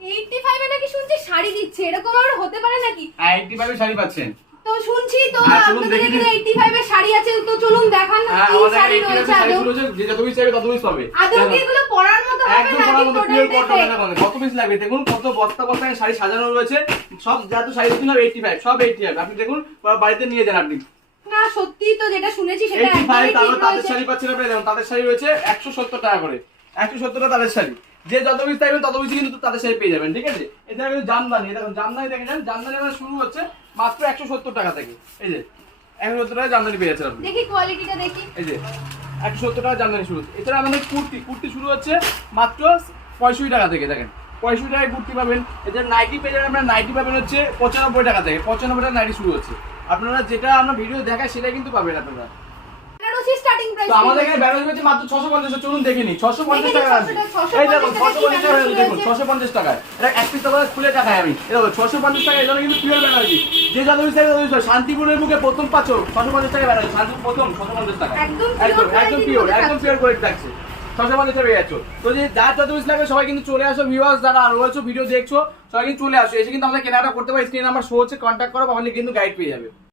85 এ নাকি শুনছি শাড়ি দিচ্ছে, এরকম আর হতে পারে নাকি? 85 এর শাড়ি পাচ্ছেন। তো শুনছি তো চলুন আপনাদের দেখে এখানে 85 এর শাড়ি আছে, তো চলুন দেখান না কি শাড়ি রয়েছে আদৌ। যে যত পিস চাইবে তত পিস পাবে। আদৌ কি এগুলো পরার মতো হবে একদম নাকি? পরার মতো পিওর কটন টোটাল দেখুন কত পিস লাগবে দেখুন, কত বস্তা বস্তা শাড়ি সাজানো রয়েছে। সব যত শাড়ি দেখুন 85 সব 85। আপনি দেখুন বাড়িতে নিয়ে যান আপনি। না সত্যি তো যেটা শুনেছি সেটা 85 একদমই তারপর ঠিক তাদের রয়েছে। শাড়ি পাচ্ছেন আপনি দেখুন, তাদের শাড়ি রয়েছে 170 টাকা করে। 170 টাকা তাদের শাড়ি। যে যত পিস চাইবেন তত পিস কিন্তু তাদের শাড়ি পেয়ে যাবেন, ঠিক আছে? এছাড়া কিন্তু জামদানি, দেখুন জামদানি দেখে যান, জামদানি আমার শুরু হচ্ছে মাত্র 170 টাকা থেকে। এই যে 170 টাকা জামদানি পেয়ে যাচ্ছেন আপনি। দেখি কোয়ালিটিটা দেখি। এই যে 170 টাকা জামদানি শুরু। এছাড়া আমাদের কুর্তি শুরু হচ্ছে মাত্র 65 টাকা থেকে। দেখেন 65 টাকায় কুর্তি পাবেন। এছাড়া নাইটি পেয়ে যাবেন, আপনারা নাইটি পাবেন হচ্ছে 95 টাকা থেকে। 95 টাকা নাইটি শুরু হচ্ছে। আপনারা যেটা আমরা ভিডিও দেখাই সেটাই কিন্তু পাবেন আপনারা। বেনারসি স্টার্টিং প্রাইস তো আমাদের এখানে বেনারসি হচ্ছে মাত্র 650। চলুন দেখে নিই 650 টাকা আছে। এই দেখুন 650 টাকা দেখুন 650 টাকা। এটা এক পিস টাকা খুলে টাকায় আমি। এই দেখুন 650 টাকা, এটা কিন্তু পিওর বেনারসি। যে যত পিস চাইবে তত পিস। শান্তিপুরের বুকে প্রথম পাচ্ছ 650 টাকা বেনারসি। শান্তিপুর প্রথম 650 টাকা। একদম পিওর একদম পিওর কোয়ালিটি থাকছে। 650 টাকা পেয়ে যাচ্ছ। তো যে যার যত পিস লাগবে সবাই কিন্তু চলে আসো। ভিউয়ার্স যারা আর রয়েছে ভিডিও দেখছো সবাই কিন্তু চলে আসো, এসে কিন্তু আমাদের কেনাকাটা করতে পারো। স্ক্রিন নাম্বার শো হচ্ছে, কন্ট্যাক্ট করো, তাহলে কিন্তু গাইড পেয়ে যাবে।